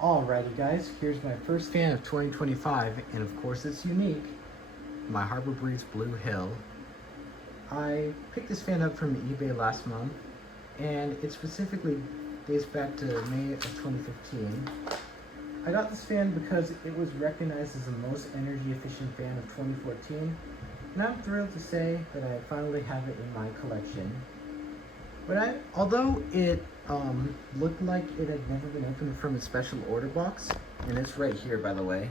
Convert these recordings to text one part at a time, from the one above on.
Alrighty guys, here's my first fan of 2025, and of course it's unique, my Harbor Breeze Blue Hill. I picked this fan up from eBay last month, and it specifically dates back to May of 2015. I got this fan because it was recognized as the most energy efficient fan of 2014, and I'm thrilled to say that I finally have it in my collection. But although it looked like it had never been opened from its special order box, and it's right here by the way,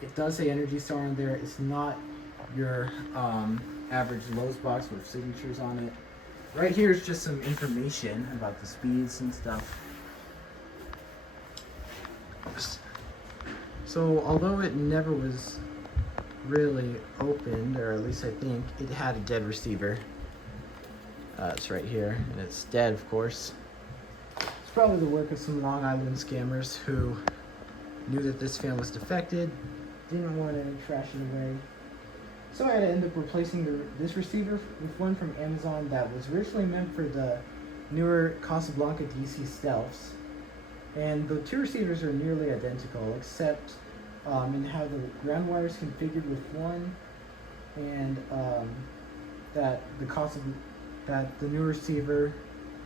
it does say Energy Star on there. It's not your average Lowe's box with signatures on it. Right here is just some information about the speeds and stuff. So although it never was really opened, or at least I think, it had a dead receiver. It's right here, and it's dead, of course. It's probably the work of some Long Island scammers who knew that this fan was defected, didn't want to trash it away. So I had to end up replacing this receiver with one from Amazon that was originally meant for the newer Casablanca DC Stealths. And the two receivers are nearly identical, except in how the ground wire is configured with one, and that the new receiver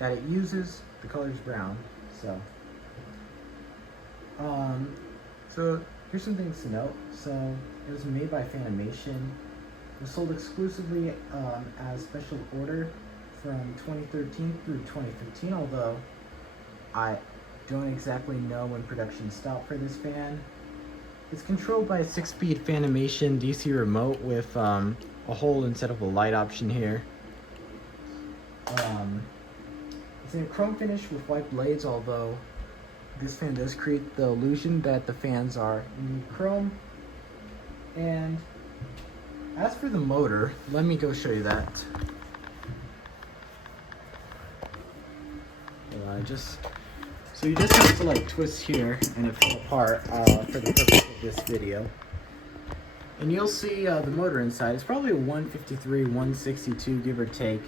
that it uses, the color is brown. So here's some things to note. So it was made by Fanimation. It was sold exclusively as special order from 2013 through 2015, although I don't exactly know when production stopped for this fan. It's controlled by a 6-speed Fanimation DC remote with a hole instead of a light option here. It's in a chrome finish with white blades, although this fan does create the illusion that the fans are in chrome. And as for the motor, let me go show you that. So you just have to like twist here and it falls apart for the purpose of this video. And you'll see the motor inside. It's probably a 153, 162, give or take.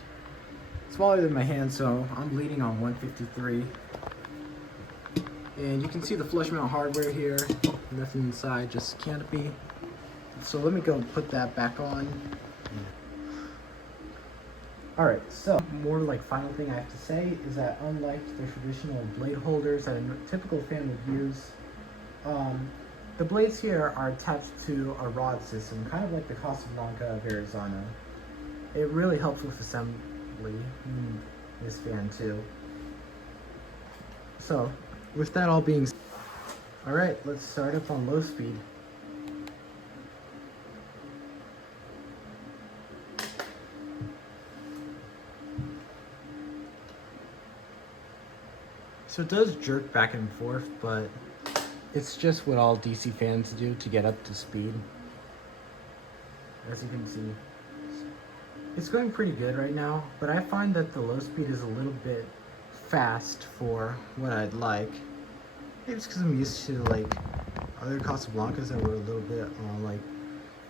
Smaller than my hand, so I'm leaning on 153. And you can see the flush mount hardware here. Nothing inside, just canopy. So let me go put that back on. Alright, so more like final thing I have to say is that unlike the traditional blade holders that a typical fan would use, the blades here are attached to a rod system, kind of like the Casablanca of Arizona. It really helps with assembly in this fan too. So with that all being said, alright, let's start up on low speed. So it does jerk back and forth, but it's just what all DC fans do to get up to speed. As you can see, it's going pretty good right now, but I find that the low speed is a little bit fast for what I'd like. Maybe it's because I'm used to like other Casablancas that were a little bit on like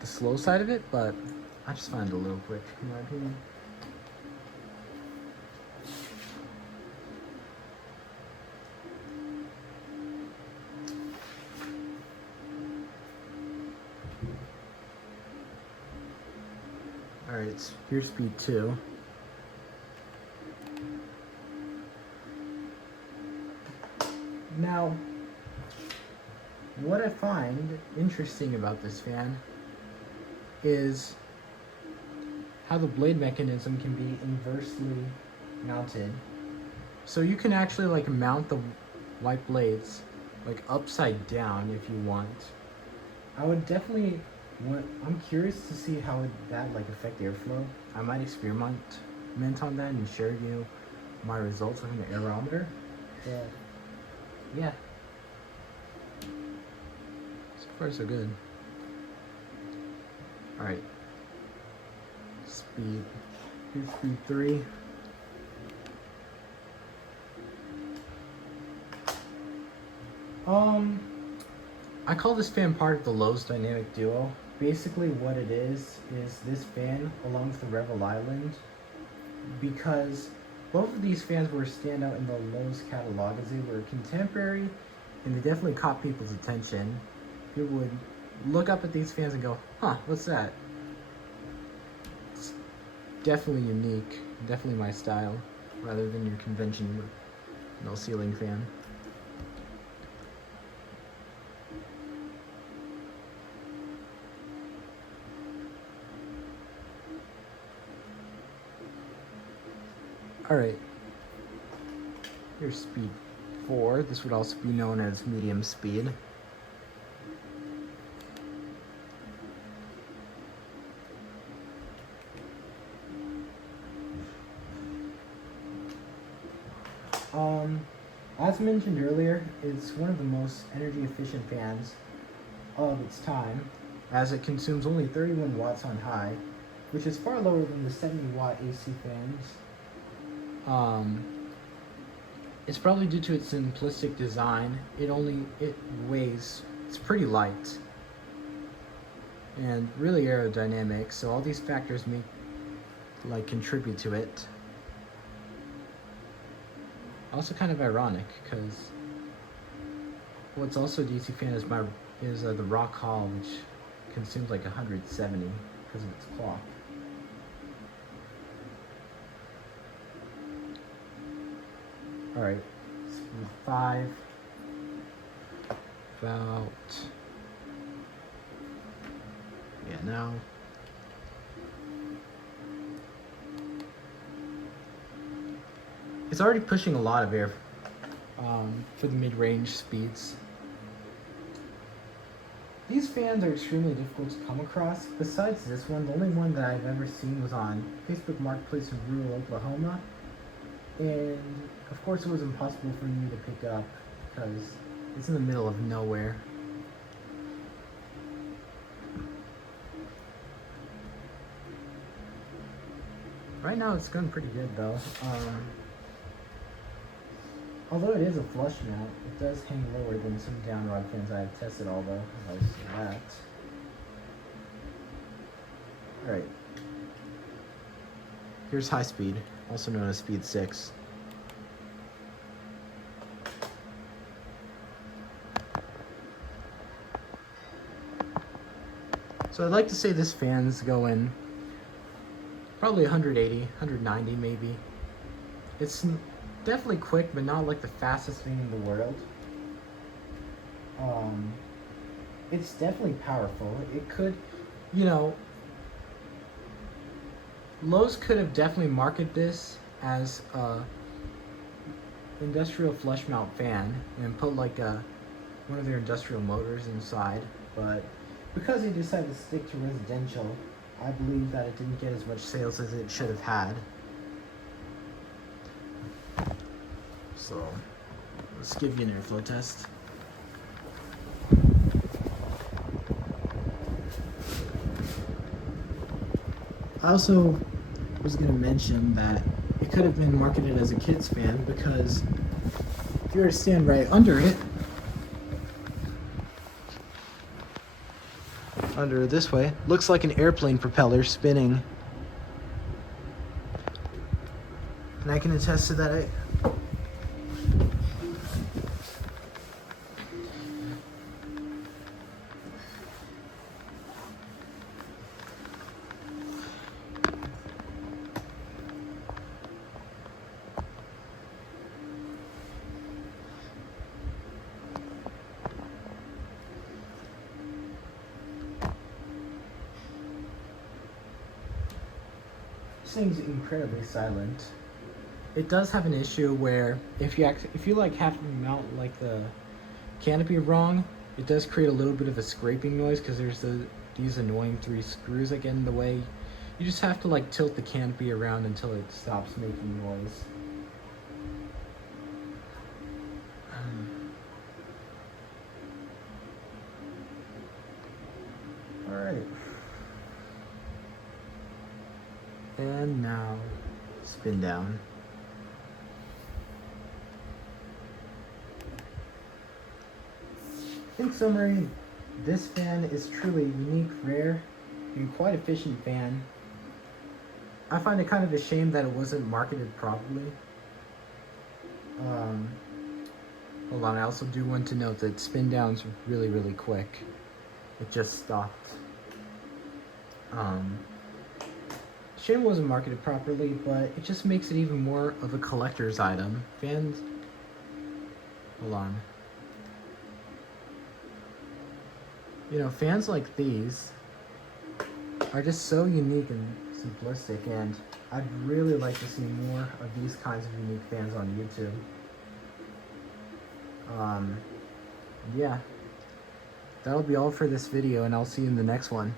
the slow side of it, but I just find it a little quick in my opinion. Alright, here's speed 2. Now, what I find interesting about this fan is how the blade mechanism can be inversely mounted. So you can actually like mount the white blades like upside down if you want. I would definitely I'm curious to see how that like affect airflow. I might experiment on that and share you my results with an aerometer. But yeah, so far so good. All right, here's speed 3. I call this fan part of the Lowe's Dynamic Duo. Basically what it is this fan along with the Revel Island, because Both of these fans were standout in the Lowe's catalog as they were contemporary and they definitely caught people's attention. People would look up at these fans and go, huh, what's that? It's definitely unique, definitely my style, rather than your conventional no ceiling fan. Alright, here's speed 4. This would also be known as medium speed. As mentioned earlier, it's one of the most energy efficient fans of its time, as it consumes only 31 watts on high, which is far lower than the 70 watt AC fans. It's probably due to its simplistic design. It weighs, it's pretty light and really aerodynamic, so all these factors contribute to it. Also kind of ironic because what's also a DC fan is the Rock Hall, which consumes like 170 because of its clock. All right, speed 5. Now. It's already pushing a lot of air for the mid-range speeds. These fans are extremely difficult to come across. Besides this one, the only one that I've ever seen was on Facebook Marketplace in rural Oklahoma. And of course it was impossible for me to pick up because it's in the middle of nowhere. Right now it's going pretty good though. Although it is a flush mount, it does hang lower than some downrod fans I have tested, although I'll see that. Alright. Here's high speed, also known as speed 6. So I'd like to say this fan's going probably 180, 190 maybe. It's definitely quick, but not like the fastest thing in the world. It's definitely powerful. It could, Lowe's could have definitely marketed this as a industrial flush mount fan and put like one of their industrial motors inside, but because they decided to stick to residential, I believe that it didn't get as much sales as it should have had. So let's give you an airflow test. I also was going to mention that it could have been marketed as a kids fan because if you were to stand right under it, under this way, looks like an airplane propeller spinning. And I can attest to that. This thing's incredibly silent. It does have an issue where if you have to mount like the canopy wrong, it does create a little bit of a scraping noise because there's these annoying 3 screws that get in the way. You just have to tilt the canopy around until it stops making noise. Alright. And now, spin down. In summary, this fan is truly unique, rare, and quite efficient fan. I find it kind of a shame that it wasn't marketed properly. Hold on, I also do want to note that spin down's really, really quick. It just stopped. Shame it wasn't marketed properly, but it just makes it even more of a collector's item. Fans, hold on. You know, fans like these are just so unique and simplistic, and I'd really like to see more of these kinds of unique fans on YouTube. Yeah, that'll be all for this video, and I'll see you in the next one.